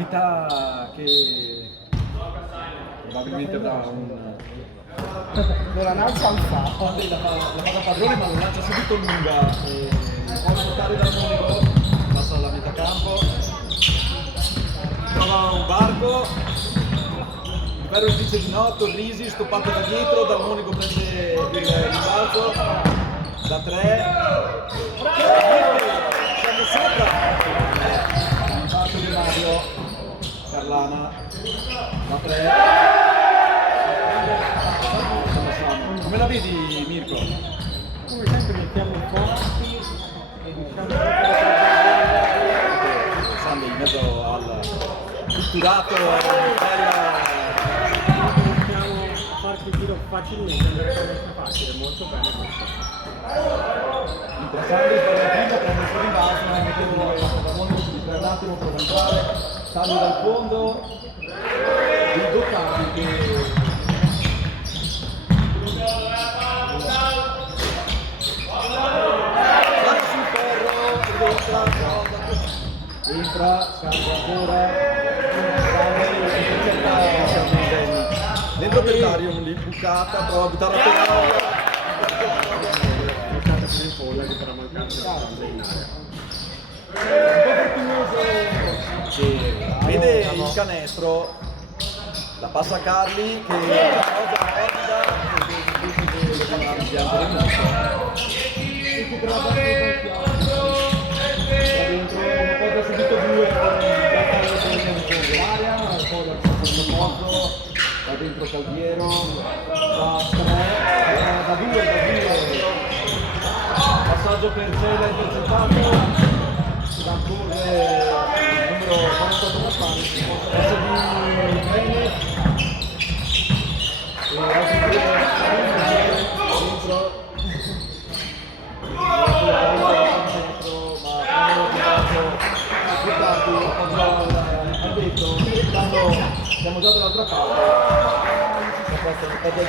Vita che probabilmente avrà un... Non la lancia al fa. La fa da padrone ma lo lancia subito lunga e può smontare dal Monico, passa alla metà campo, trova un varco, il Ferro dice di no, Torrisi stoppato da dietro, dal Monico prende il balzo, da 3, siamo sopra, il balzo di Mario, Carlana, da 3. Come la vedi Mirko? Come sempre mettiamo forti e diciamo Sandy in mezzo al strutturato possiamo farci il tiro facilmente, andare con facile, molto bene questo. interessante per la prima, prende il suo rimbalzo, mettendo la Patamone si distrae un attimo, prova a entrare, taglio dal fondo, il Gottardi che entra, salva ancora, dentro per Dario, lì bucata, prova a buttare la pedaglia, in folla che per mancanza in area. che vede il canestro, la passa a Carli che la cosa morbida e fa piangere il naso. Subito due l'area, poi dal secondo posto, da dentro Caldiero, da 3, da 2, passaggio per Cela intercettato, da curve numero 48 Maspani, passo di Bene, e altri dentro, siamo già dall'altra parte, questa è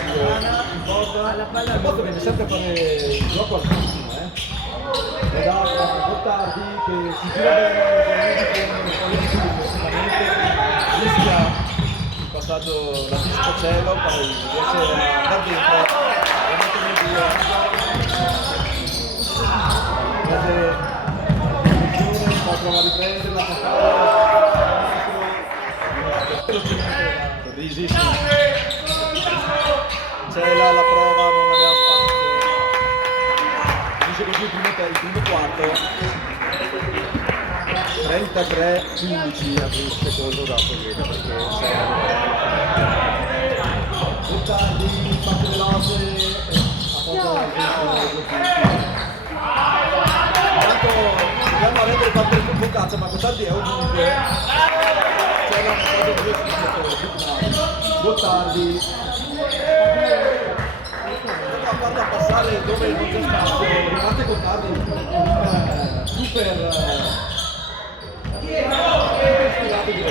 il posto viene sempre a fare il gioco al massimo, e da Gottardi che si gira bene, rischia il passaggio da disco cielo, poi riesce a andare dentro e mettere via, poi prova a riprendere la passata. Torrisi Cela la prova, non aveva spazio, dice così il primo quarto, 33-15 a un secondo dopo credo, perché Gottardi parte veloce a poco intanto dobbiamo rendere parte del bucaccia, ma Gottardi è ovunque. Gottardi a farla passare dove non c'è spazio, rimane Gottardi super ispirato di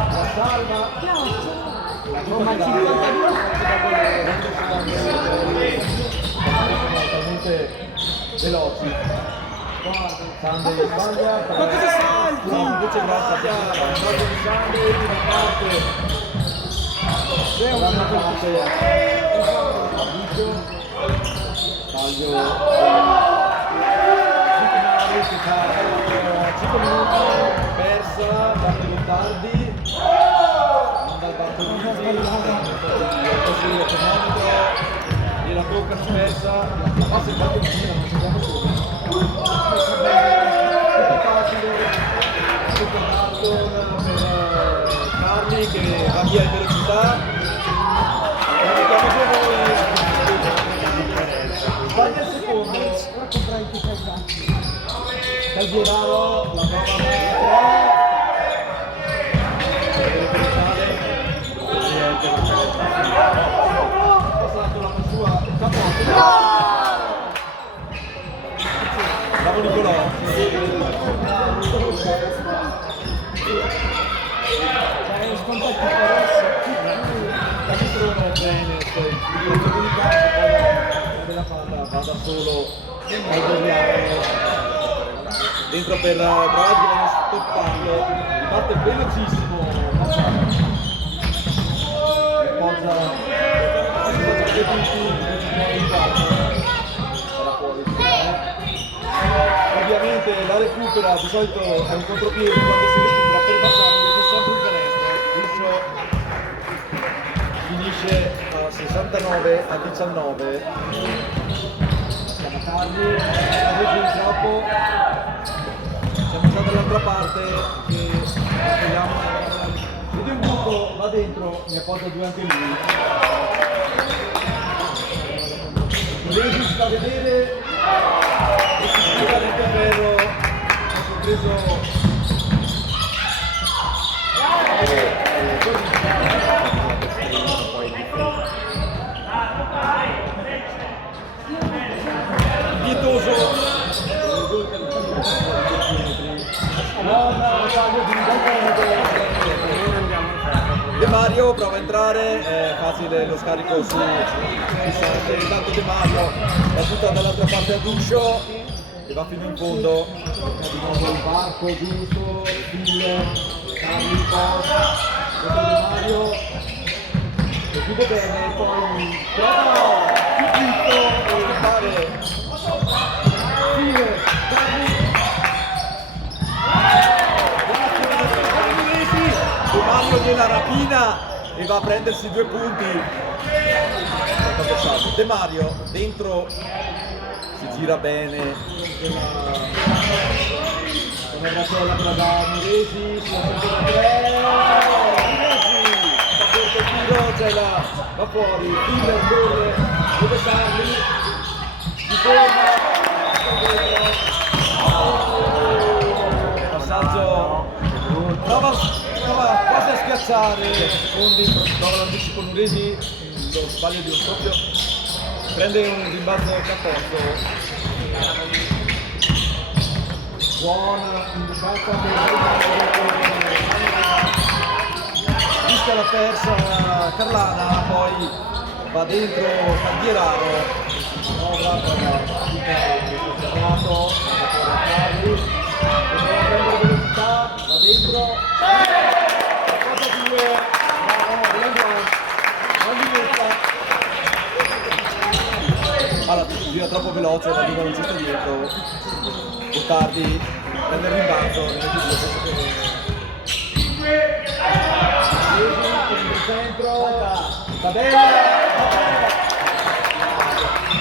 la salva Roma 52 veloci. Sandri sbaglia, ma cosa salti? Invece grazie a Sandri da parte. C'è una parte. Taglio. Che fa 5 minuti persa da Gottardi. Dal Bartolini, e la toccano persa, la passa in parte vicina, non sappiamo come. Facile, super Barton per Carli che va via in velocità. E vediamo che noi sbaglia il secondo. Calderaro, la prova a passato la sua bravo Nicolò scontati per adesso bene palla va da solo al Doriano, dentro per Brad che viene stoppato, riparte velocissimo, poggia dei punti, sarà fuori. Ovviamente la recupera, di solito è un contropiede quando si recupera per passare, invece è sempre un canestro. Finisce a 69 a 19. Scavattarli, purtroppo siamo già dall'altra parte e vediamo. Vede un buco, va dentro, ne appoggia due anche lui. Resi si fa vedere e si spiega nel ferro, ha preso pietoso De Mario prova a entrare, è facile lo scarico su Sante, intanto De Mario la butta dall'altra parte a Duscio e va fino in fondo, di nuovo il varco giusto, Phil, Carli, De Mario, lo chiude bene, poi trova più dritto e fare Phil, Carli, De Mario gliela rapina e va a prendersi 2 punti. De Mario dentro si gira bene come Raccola da Miresi, si fa 3, Miresi fa corto tiro, c'è la va fuori, Phil corre, dove Carli si ferma, passaggio, prova quasi a schiacciare, secondi, trova l'anticipo Nuresi, lo sbaglio di un proprio, prende un rimbalzo cappotto, buona indicata, vista la persa Carlana, poi va dentro Caldieraro, manovra fermato, prende velocità, va dentro, cosa 2, allora, gira troppo veloce, la Liga non ci sta dietro, Gottardi prende il rimbalzo, il centro, Tabella,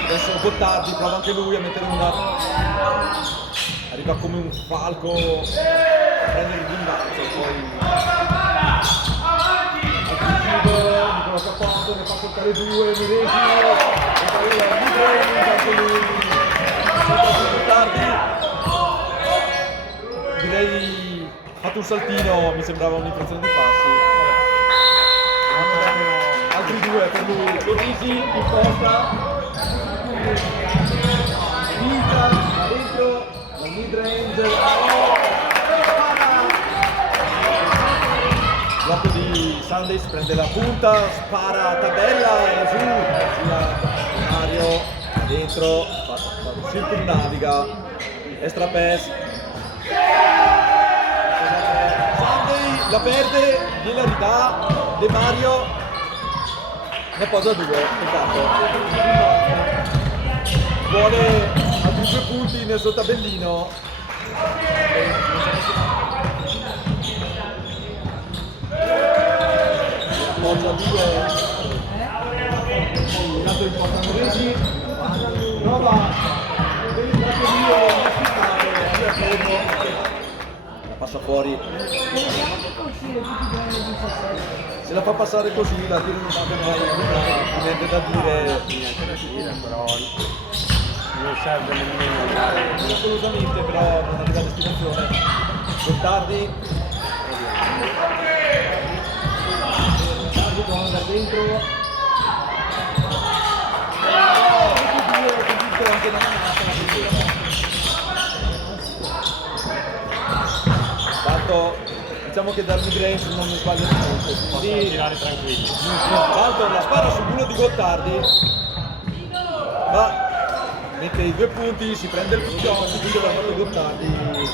adesso Gottardi prova anche lui a mettere una, arriva come un falco a prendere il rimbalzo, poi Nicola Cappotto ne fa portare 2, Miresi, anche lui, tardi, direi fatto un saltino, mi sembrava un'infrazione di passi, altri 2 per lui, Codisi in posta, Vinca dentro, la mid range, blocco di Sundays, prende la punta, spara a Tabella e giù, Mario dentro, circumnaviga, extra pass, Sunday la perde, gliela ridà, De Mario ne posa 2, peccato, vuole altri 2 punti nel suo tabellino. Appoggia 2, intanto il Portanuresi, prova la passa fuori, se la fa passare così la tiro non c'è mai niente da dire, però non serve nemmeno andare assolutamente, però non arriva a destinazione. Gottardi da dentro, anche da tanto diciamo che dal mid-range non mi sbaglio niente, possono tirare tranquilli. tanto la spara sul culo di Gottardi, ma mette i 2 punti, si prende il picchione, subito da fatto Gottardi.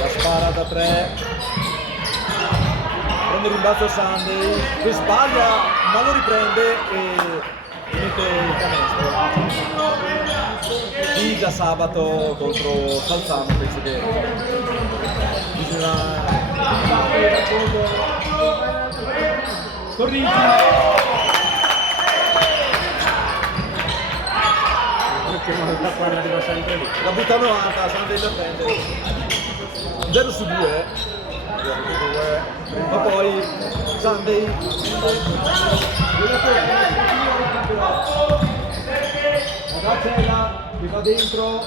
La spara da 3. Prende il rimbalzo Sunday, che sbaglia ma lo riprende e mette il canestro. Sì, già sabato contro Salzano penso che bisogna corrigi. Perché non la palla arriva sempre lì. La buttano alta, Sunday la prende 0 su 2, ma poi Sunday la Cella che va dentro